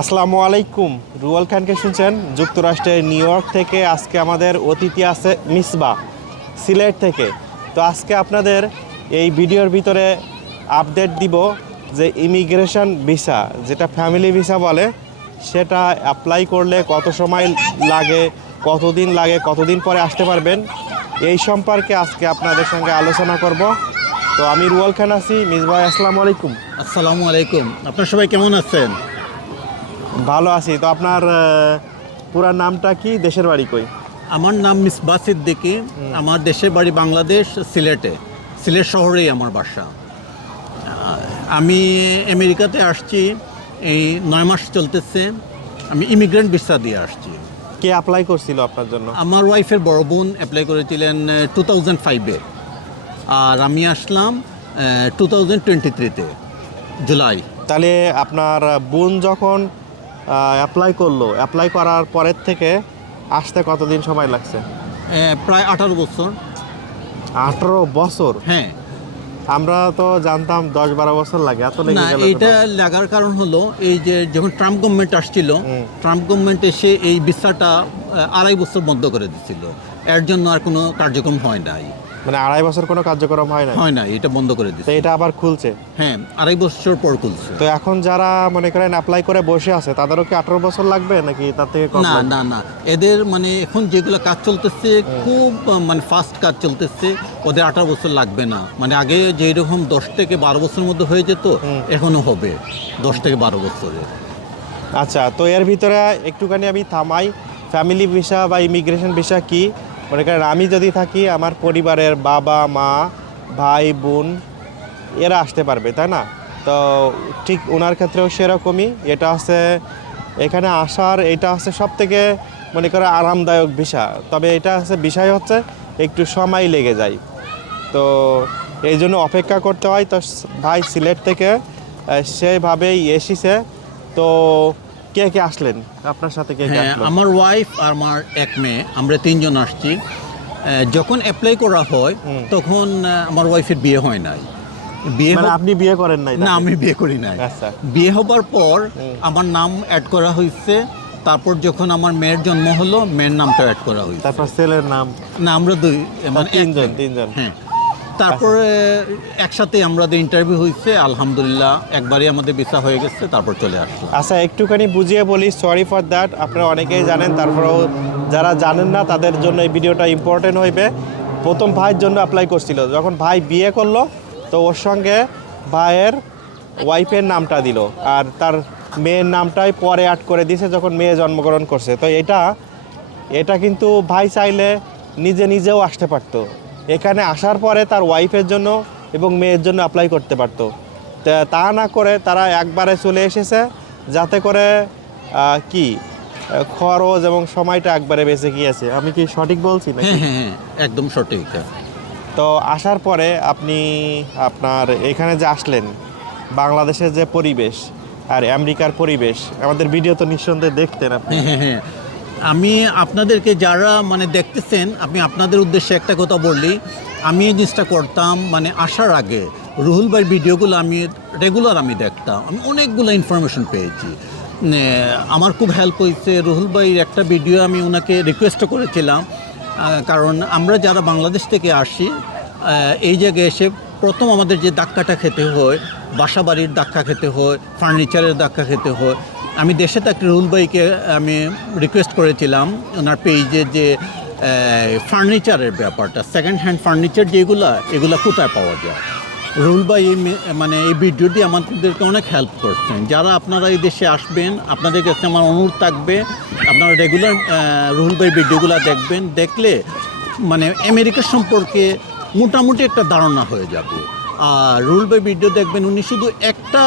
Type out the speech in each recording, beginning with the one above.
আসসালামু আলাইকুম। রুয়াল খানকে শুনছেন যুক্তরাষ্ট্রের নিউ ইয়র্ক থেকে আজকে আমাদের অতিথি আছে মিসবা, সিলেট থেকে। তো আজকে আপনাদের এই ভিডিওর ভিতরে আপডেট দিব যে ইমিগ্রেশন ভিসা যেটা ফ্যামিলি ভিসা বলে, সেটা অ্যাপ্লাই করলে কত সময় লাগে, কতদিন লাগে, কতদিন পরে আসতে পারবেন, এই সম্পর্কে আজকে আপনাদের সঙ্গে আলোচনা করব। তো আমি রুয়াল খান আছি, মিসবা, আসসালামু আলাইকুম। আসসালামু আলাইকুম। আপনার সবাই কেমন আছেন? ভালো আছি। তো আপনার পুরা নামটা কি? দেশের বাড়ি কই? আমার নাম মিসবা সিদ্দিকি। আমার দেশের বাড়ি বাংলাদেশ সিলেটে। সিলেট শহরেই আমার বাসা। আমি আমেরিকাতে আসছি। এই নয় মাস চলতেছে। আমি ইমিগ্রেন্ট ভিসা দিয়ে আসছি। কে অ্যাপ্লাই করছিল আপনার জন্য? আমার ওয়াইফের বড় বোন অ্যাপ্লাই করেছিলেন টু থাউজেন্ড ফাইভে আর আমি আসলাম টু থাউজেন্ড টোয়েন্টি থ্রিতে জুলাই। তাহলে আপনার বোন যখন অ্যাপ্লাই করল। অ্যাপ্লাই করার পরের থেকে আসতে কতদিন সময় লাগছে? প্রায় আঠারো বছর। আঠারো বছর? হ্যাঁ। আমরা তো জানতাম দশ বারো বছর লাগে এত না এটা লাগার কারণ হলো এই যে যখন ট্রাম্প গভর্নমেন্ট আসছিল। ট্রাম্প গভর্নমেন্ট এসে এই ভিসাটা আড়াই বছর বন্ধ করে দিছিল। এর জন্য আর কোনো কার্যক্রম হয় নাই। মানে আড়াই বছর কোনো কার্যক্রম হয় না হয় না এটা বন্ধ করে দিচ্ছে এটা আবার খুলছে। হ্যাঁ আড়াই বছর পর খুলছে। তো এখন যারা মনে করেন অ্যাপ্লাই করে বসে আছে তাদেরও কি আঠারো বছর লাগবে নাকি তার থেকে কম না না না। এদের মানে এখন যেগুলো কাজ চলতেছে খুব মানে ফাস্ট কাজ চলতেছে ওদের আঠারো বছর লাগবে না। মানে আগে যেই রকম দশ থেকে বারো বছরের মধ্যে হয়ে যেত হুম। এখনও হবে দশ থেকে বারো বছরে। আচ্ছা তো এর ভিতরে একটুখানি আমি থামাই। ফ্যামিলি ভিসা বা ইমিগ্রেশন ভিসা কি? মনে করেন আমি যদি থাকি, আমার পরিবারের বাবা, মা, ভাই, বোন, এরা আসতে পারবে, তাই না? তো ঠিক ওনার ক্ষেত্রেও সেরকমই। এটা হচ্ছে এখানে আসার, এটা হচ্ছে সব থেকে মনে করে আরামদায়ক ভিসা। তবে এটা হচ্ছে বিষয় হচ্ছে একটু সময় লেগে যায়। তো এই জন্য অপেক্ষা করতে হয়। তো ভাই সিলেট থেকে সেভাবেই এসেছে। তো কে কে আসলেন? আপনার সাথে কে কে হ্যাঁ আসলো? আমার ওয়াইফ আর আমার এক মেয়ে আমরা তিনজন আসছি। যখন অ্যাপ্লাই করা হয় তখন আমার ওয়াইফের বিয়ে হয় নাই। বিয়ে মানে আপনি বিয়ে করেন নাই না আমি বিয়ে করি নাই। আচ্ছা। বিয়ে হবার পর আমার নাম অ্যাড করা হয়েছে। তারপর যখন আমার মেয়ের জন্ম হলো মেয়ের নামটা অ্যাড করা হয়েছে। তারপর ছেলের নাম? না আমরা দুই মানে তিনজন তিনজন। হ্যাঁ। তারপরে একসাথে আমাদের ইন্টারভিউ হয়েছে, আলহামদুলিল্লাহ একবারই আমাদের ভিসা হয়ে গেছে, তারপর চলে আসলাম। আচ্ছা একটুখানি বুঝিয়ে বলি সরি ফর দ্যাট আপনারা অনেকেই জানেন, তারপরেও যারা জানেন না, তাদের জন্য এই ভিডিওটা ইম্পর্টেন্ট হইবে। প্রথম ভাইয়ের জন্য অ্যাপ্লাই করছিল, যখন ভাই বিয়ে করল, তো ওর সঙ্গে ভাইয়ের ওয়াইফের নামটা দিল, আর তার মেয়ের নামটাই পরে অ্যাড করে দিয়েছে যখন মেয়ে জন্মগ্রহণ করছে। তো এটা এটা কিন্তু ভাই চাইলে নিজে নিজেও আসতে পারতো। এখানে আসার পরে তার ওয়াইফের জন্য এবং মেয়ের জন্য অ্যাপ্লাই করতে পারতো। তা তা না করে তারা একবারে চলে এসেছে যাতে করে কি খরচ এবং সময়টা একবারে বেঁচে গিয়েছে। আমি কি সঠিক বলছি নাকি? হ্যাঁ হ্যাঁ হ্যাঁ একদম সঠিক। তো আসার পরে আপনি আপনার এখানে যে আসলেন বাংলাদেশের যে পরিবেশ আর আমেরিকার পরিবেশ আমাদের ভিডিও তো নিঃসন্দেহে দেখতেন আপনি। আমি আপনাদেরকে যারা মানে দেখতেছেন, আমি আপনাদের উদ্দেশ্যে একটা কথা বললি আমি এই জিনিসটা করতাম মানে আসার আগে রুহুল ভাইয়ের ভিডিওগুলো আমি রেগুলার আমি দেখতাম। আমি অনেকগুলো ইনফরমেশন পেয়েছি। আমার খুব হেল্প হয়েছে। রুহুল ভাইয়ের একটা ভিডিও আমি ওনাকে রিকোয়েস্টও করেছিলাম। কারণ আমরা যারা বাংলাদেশ থেকে আসি এই জায়গায় এসে প্রথম আমাদের যে ধাক্কাটা খেতে হয় বাসা বাড়ির ধাক্কা খেতে হয় ফার্নিচারের ধাক্কা খেতে হয় আমি দেশে থাকতে রুহুল ভাইকে আমি রিকোয়েস্ট করেছিলাম, ওনার পেজে যে ফার্নিচারের ব্যাপারটা সেকেন্ড হ্যান্ড ফার্নিচার যেগুলো, এগুলো কোথায় পাওয়া যায়? রুল ভাই এই মানে এই ভিডিওটি আমাদেরকে অনেক হেল্প করছেন। যারা আপনারা এই দেশে আসবেন, আপনাদের কাছে আমার অনুরোধ থাকবে, আপনারা রেগুলার রুল ভাই ভিডিওগুলো দেখবেন, দেখলে মানে আমেরিকা সম্পর্কে মোটামুটি একটা ধারণা হয়ে যাবে। আর রুল ভাই ভিডিও দেখবেন, উনি শুধু একটা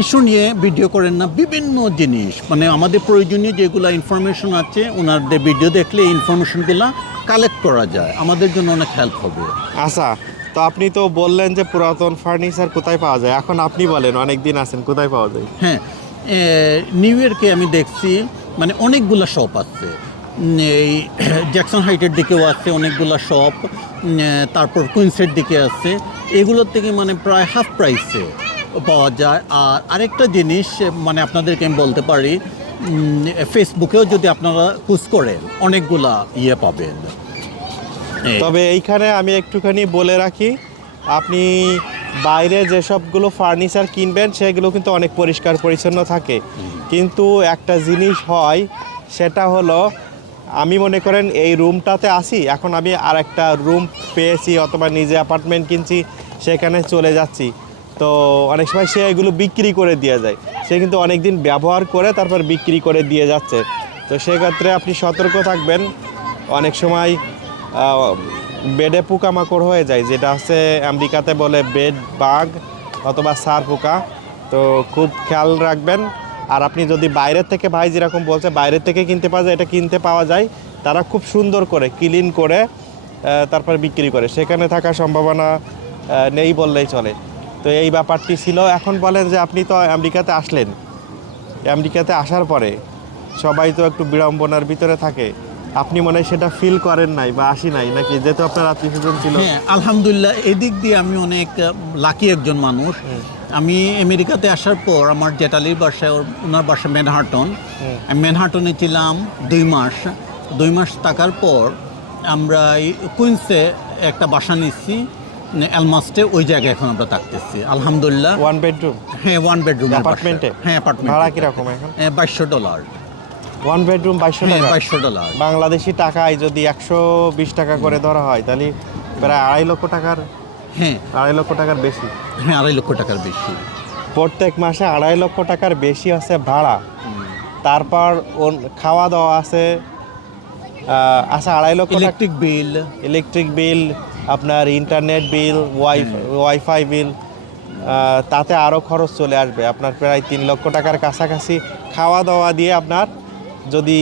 ইস্যু নিয়ে ভিডিও করেন না বিভিন্ন জিনিস। মানে আমাদের প্রয়োজনীয় যেগুলো ইনফরমেশন আছে ওনাদের ভিডিও দেখলে ইনফরমেশনগুলো কালেক্ট করা যায়। আমাদের জন্য অনেক হেল্প হবে। আচ্ছা তো আপনি তো বললেন যে পুরাতন ফার্নিচার কোথায় পাওয়া যায়। এখন আপনি বলেন অনেক দিন আছেন কোথায় পাওয়া যায়? হ্যাঁ নিউ ইয়র্কে আমি দেখছি মানে অনেকগুলো শপ আছে। এই জ্যাকসন হাইটের দিকেও আছে অনেকগুলো শপ তারপর কুইন্সের দিকে আছে। এগুলোর থেকে মানে প্রায় হাফ প্রাইসে পাওয়া যায়। আর আরেকটা জিনিস মানে আপনাদেরকে আমি বলতে পারি ফেসবুকেও যদি আপনারা খুঁজ করেন অনেকগুলা ইয়ে পাবেন। তবে এইখানে আমি একটুখানি বলে রাখি আপনি বাইরে যেসবগুলো ফার্নিচার কিনবেন সেগুলো কিন্তু অনেক পরিষ্কার পরিচ্ছন্ন থাকে। কিন্তু একটা জিনিস হয় সেটা হলো আমি মনে করেন এই রুমটাতে আসি এখন আমি আর একটা রুম পেয়েছি অথবা নিজে অ্যাপার্টমেন্ট কিনছি সেখানে চলে যাচ্ছি। তো অনেক সময় সে এগুলো বিক্রি করে দিয়ে যায়। সে কিন্তু অনেক দিন ব্যবহার করে তারপর বিক্রি করে দিয়ে যাচ্ছে। তো সেক্ষেত্রে আপনি সতর্ক থাকবেন। অনেক সময় বেডে পোকামাকড় হয়ে যায়, যেটা হচ্ছে আমেরিকাতে বলে বেড বাগ অথবা সার পোকা। তো খুব খেয়াল রাখবেন। আর আপনি যদি বাইরের থেকে, ভাই যেরকম বলছে, বাইরের থেকে কিনতে পাওয়া যায়, এটা কিনতে পাওয়া যায়। তারা খুব সুন্দর করে, ক্লিন করে তারপর বিক্রি করে। সেখানে থাকার সম্ভাবনা নেই বললেই চলে। তো এই ব্যাপারটি ছিল। এখন বলেন যে আপনি তো আমেরিকাতে আসলেন। আমেরিকাতে আসার পরে সবাই তো একটু বিড়ম্বনার ভিতরে থাকে। আপনি মনে হয় সেটা ফিল করেন নাই বা আসি নাই নাকি? যেহেতু আপনার আত্মীয় স্বজন ছিল। হ্যাঁ আলহামদুলিল্লাহ এদিক দিয়ে আমি অনেক লাকি একজন মানুষ। আমি আমেরিকাতে আসার পর আমার জেটালির বাসায় ওনার বাসা ম্যানহাটন আমি ম্যানহাটনে ছিলাম দুই মাস। দুই মাস থাকার পর আমরা এই কুইন্সে একটা বাসা নিচ্ছি। অ্যালমাস্টে ওই জায়গায় এখন আমরা থাকতেছি। আলহামদুলিল্লাহ। ওয়ান বেডরুম হ্যাঁ ওয়ান বেডরুম অ্যাপার্টমেন্টে হ্যাঁ অ্যাপার্টমেন্ট ভাড়া কীরকম এখন? বাইশশো ডলার। ওয়ান বেডরুম বাইশশো হ্যাঁ টাকা বাইশশো ডলার। বাংলাদেশি টাকায় যদি একশো বিশ টাকা করে ধরা হয় তাহলে প্রায় আড়াই লক্ষ টাকার হ্যাঁ। আড়াই লক্ষ টাকার বেশি। হ্যাঁ আড়াই লক্ষ টাকার বেশি। প্রত্যেক মাসে আড়াই লক্ষ টাকার বেশি আছে ভাড়া। তারপর খাওয়া দাওয়া আছে আহ, আছে আড়াই লক্ষ ইলেকট্রিক বিল ইলেকট্রিক বিল আপনার internet bill wi wifi bill তাতে আরও খরচ চলে আসবে। আপনার প্রায় তিন লক্ষ টাকার কাছাকাছি খাওয়া দাওয়া দিয়ে আপনার যদি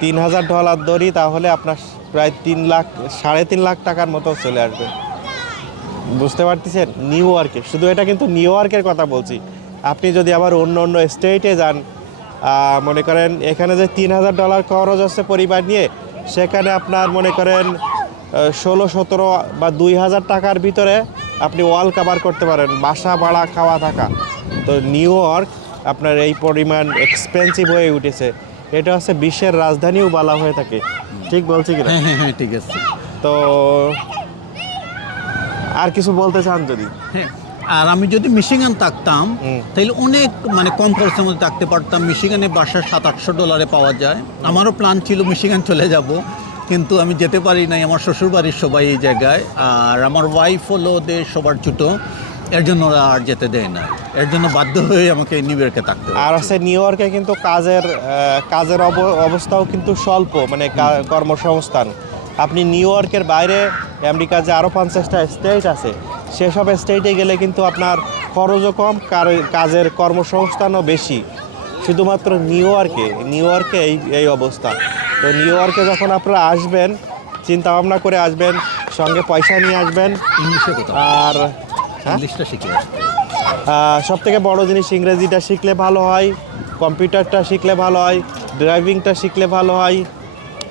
তিন হাজার ডলার ধরি তাহলে আপনার প্রায় তিন লাখ সাড়ে তিন লাখ টাকার মতো চলে আসবে। বুঝতে পারতেছেন? নিউ ইয়র্কে শুধু এটা কিন্তু নিউ ইয়র্কের কথা বলছি। আপনি যদি আবার অন্য অন্য স্টেটে যান মনে করেন এখানে যে তিন হাজার ডলার খরচ হচ্ছে পরিবার নিয়ে সেখানে আপনার মনে করেন ষোলো সতেরো বা দুই হাজার টাকার ভিতরে আপনি ওয়াল কাভার করতে পারেন বাসা ভাড়া খাওয়া থাকা। তো নিউ ইয়র্ক আপনার এই পরিমাণ এক্সপেন্সিভ হয়ে উঠেছে। এটা হচ্ছে বিশ্বের রাজধানীও বলা হয়ে থাকে। ঠিক বলছি কিনা? হ্যাঁ হ্যাঁ হ্যাঁ ঠিক আছে। তো আর কিছু বলতে চান যদি? হ্যাঁ আর আমি যদি মিশিগান থাকতাম তাহলে অনেক মানে কম খরচের মধ্যে থাকতে পারতাম। মিশিগানে বাসা সাত আটশো ডলারে পাওয়া যায়। আমারও প্ল্যান ছিল মিশিগান চলে যাব। কিন্তু আমি যেতে পারি নাই আমার শ্বশুর বাড়ির সবাই এই জায়গায় আর আমার ওয়াইফ হলো ওদের সবার ছোটো এর জন্য ওরা আর যেতে দেয় না। এর জন্য বাধ্য হয়ে আমাকে নিউ ইয়র্কে থাকতে আর হচ্ছে নিউ ইয়র্কে কিন্তু কাজের কাজের অব- অবস্থাও কিন্তু স্বল্প মানে কর্মসংস্থান। আপনি নিউ ইয়র্কের বাইরে আমেরিকার যে আরও পঞ্চাশটা স্টেট আছে সেসব স্টেটে গেলে কিন্তু আপনার খরচও কম কার- কাজের কর্মসংস্থানও বেশি। শুধুমাত্র নিউ ইয়র্কে নিউ ইয়র্কে এই এই অবস্থা। তো নিউ ইয়র্কে যখন আপনারা আসবেন চিন্তা ভাবনা করে আসবেন সঙ্গে পয়সা নিয়ে আসবেন ইংলিশে আর হ্যাঁ? ইংলিশটা শিখে সব থেকে বড় জিনিস ইংরেজিটা শিখলে ভালো হয় কম্পিউটারটা শিখলে ভালো হয় ড্রাইভিংটা শিখলে ভালো হয়।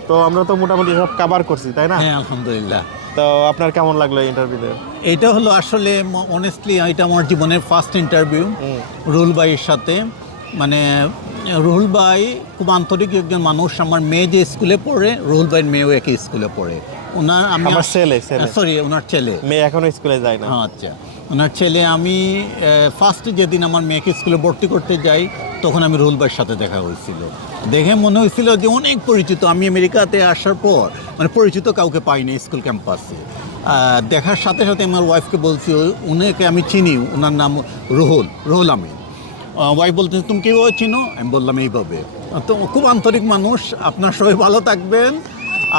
তো আমরা তো মোটামুটি সব কাভার করছি তাই না? হ্যাঁ আলহামদুলিল্লাহ। তো আপনার কেমন লাগল ইন্টারভিউতে এটা হলো আসলে অনেস্টলি এটা আমার জীবনের ফার্স্ট ইন্টারভিউ রুল বাইয়ের সাথে। মানে রুহুল ভাই খুব আন্তরিক একজন মানুষ। আমার মেয়ে যে স্কুলে পড়ে রুহুল ভাইয়ের মেয়েও একই স্কুলে পড়ে। ওনার আমি আমার ছেলে। সরি ওনার ছেলে। মেয়ে এখনও স্কুলে যায় না। হ্যাঁ আচ্ছা। ওনার ছেলে আমি ফার্স্ট যেদিন আমার মেয়েকে স্কুলে ভর্তি করতে যাই তখন আমি রুহুল ভাইয়ের সাথে দেখা হয়েছিল। দেখে মনে হয়েছিল যে অনেক পরিচিত। আমি আমেরিকাতে আসার পর মানে পরিচিত কাউকে পাইনি স্কুল ক্যাম্পাসে। দেখার সাথে সাথে আমার ওয়াইফকে বলছি "ও- উনাকে আমি চিনি ওনার নাম রুহুল রুহুল আমিন। ওয়াইফ বলতেন তুমি কীভাবে চিনো? আমি বললাম এইভাবে। তো খুব আন্তরিক মানুষ আপনার সবাই ভালো থাকবেন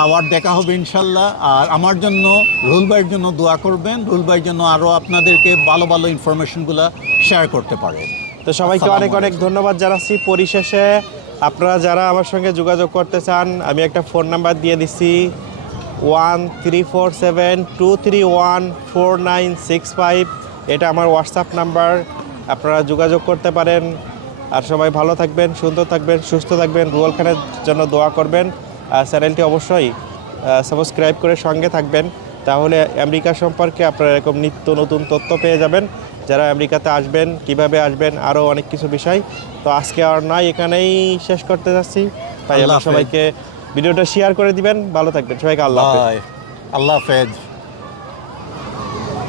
আবার দেখা হবে ইনশাল্লাহ। আর আমার জন্য রুহুল ভাইয়ের জন্য দোয়া করবেন রুহুল ভাইয়ের জন্য আরও আপনাদেরকে ভালো ভালো ইনফরমেশনগুলো শেয়ার করতে পারেন তো সবাইকে অনেক অনেক ধন্যবাদ জানাচ্ছি। পরিশেষে আপনারা যারা আমার সঙ্গে যোগাযোগ করতে চান আমি একটা ফোন নাম্বার দিয়ে দিচ্ছি। One three four seven two three one four nine six five এটা আমার হোয়াটসঅ্যাপ নাম্বার। আপনারা যোগাযোগ করতে পারেন। আর সবাই ভালো থাকবেন সুন্দর থাকবেন সুস্থ থাকবেন। রুয়াল খানের জন্য দোয়া করবেন। আর চ্যানেলটি অবশ্যই সাবস্ক্রাইব করে সঙ্গে থাকবেন। তাহলে আমেরিকা সম্পর্কে আপনারা এরকম নিত্য নতুন তথ্য পেয়ে যাবেন। যারা আমেরিকাতে আসবেন কীভাবে আসবেন আরও অনেক কিছু বিষয়। তো আজকে আর নয় এখানেই শেষ করতে যাচ্ছি। তাই আমরা সবাইকে ভিডিওটা শেয়ার করে দিবেন। ভালো থাকবেন। সবাইকে আল্লাহ আল্লাহ হাফেজ।